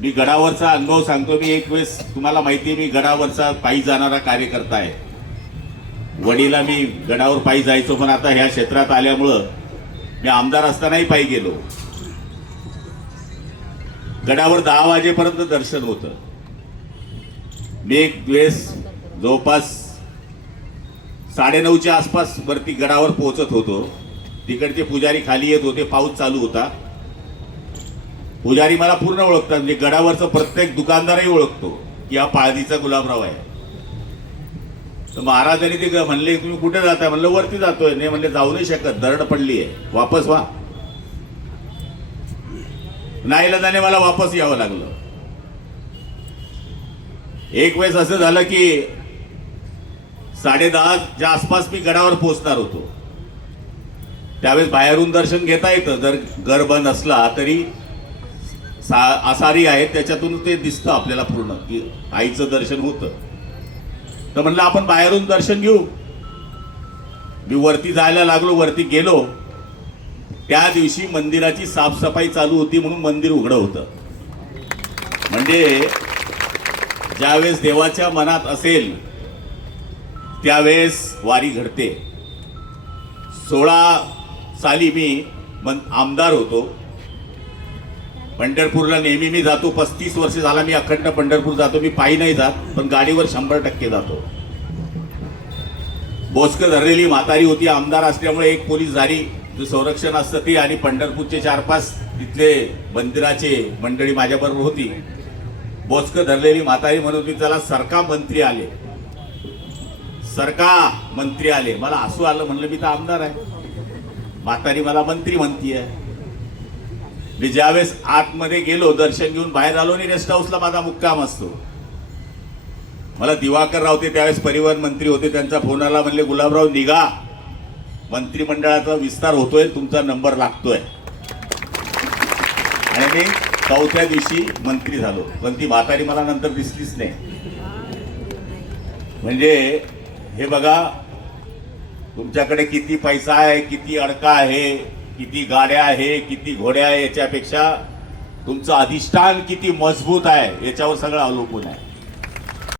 मी गडावरचा अनुभव सांगतो. मी एक वेळेस, तुम्हाला माहिती आहे, मी गडावरचा पायी जाणारा कार्यकर्ता आहे. वडीला मी गडावर पायी जायचो, पण आता ह्या क्षेत्रात आल्यामुळं मी आमदार असतानाही पायी गेलो. गडावर 10 वाजेपर्यंत दर्शन होतं. मी एक वेळेस जवळपास 9:30च्या आसपास वरती गडावर पोहोचत होतो. तिकडचे पुजारी खाली येत होते, पाऊस चालू होता. पुजारी मला पूर्ण ओळखतात, म्हणजे गडावरचं प्रत्येक दुकानदारही ओळखतो की हा पाळदीचा गुलाबराव आहे. तर महाराजांनी ते म्हणले, तुम्ही कुठे जाताय? म्हणलं वरती जातोय. नाही म्हणले, जाऊ नाही शकत, दरड पडली आहे, वापस व्हा. नाईलाजाने मला वापस यावं लागलं. एक वेळेस असं झालं की 10:30च्या आसपास मी गडावर पोहोचणार होतो. त्यावेळेस बाहेरून दर्शन घेता येतं, जर घर बंद असला तरी आसारी आहेत, त्याच्यातून ते दिसतं आपल्याला पूर्ण की आईचं दर्शन होतं. तर म्हणलं आपण बाहेरून दर्शन घेऊ. मी वरती जायला लागलो, वरती गेलो. त्या दिवशी मंदिराची साफसफाई चालू होती, म्हणून मंदिर उघडं होतं. म्हणजे ज्यावेळेस देवाच्या मनात असेल त्यावेळेस वारी घडते. 16 साली मी आमदार होतो. पंढरपूरला नेहमी मी जातो. 35 वर्ष झाला मी अखंड पंढरपूर जातो. मी पायी नाही जात, पण गाडीवर 100% जातो. बोचकं धरलेली म्हातारी होती. आमदार असल्यामुळे एक पोलीस झाली, जो संरक्षण असतं ती, आणि पंढरपूरचे 4-5 तिथले मंदिराचे मंडळी माझ्याबरोबर होती. बोचकं धरलेली म्हातारी म्हणून मी, त्याला सरका मंत्री आले, सरका मंत्री आले. मला हसू आलं. म्हणलं मी तर आमदार आहे, म्हातारी मला मंत्री म्हणतीये. मी ज्यावेळेस आतमध्ये गेलो, दर्शन घेऊन बाहेर आलो, आणि रेस्ट हाऊसला माझा मुक्काम असतो. मला दिवाकर राव ते त्यावेळेस परिवहन मंत्री होते, त्यांचा फोन आला. म्हणले, गुलाबराव निघा, मंत्रिमंडळाचा विस्तार होतोय, तुमचा नंबर लागतोय. आणि मी 4थ्या दिवशी मंत्री झालो. पण ती म्हातारी मला नंतर दिसलीच नाही. म्हणजे हे बघा, तुमच्याकडे किती पैसा आहे, किती अडका आहे, किती गाड्या आहे, किती घोड्या आहे, याच्यापेक्षा तुमचं अधिष्ठान किती मजबूत आहे याच्यावर सगळं अवलंबून आहे.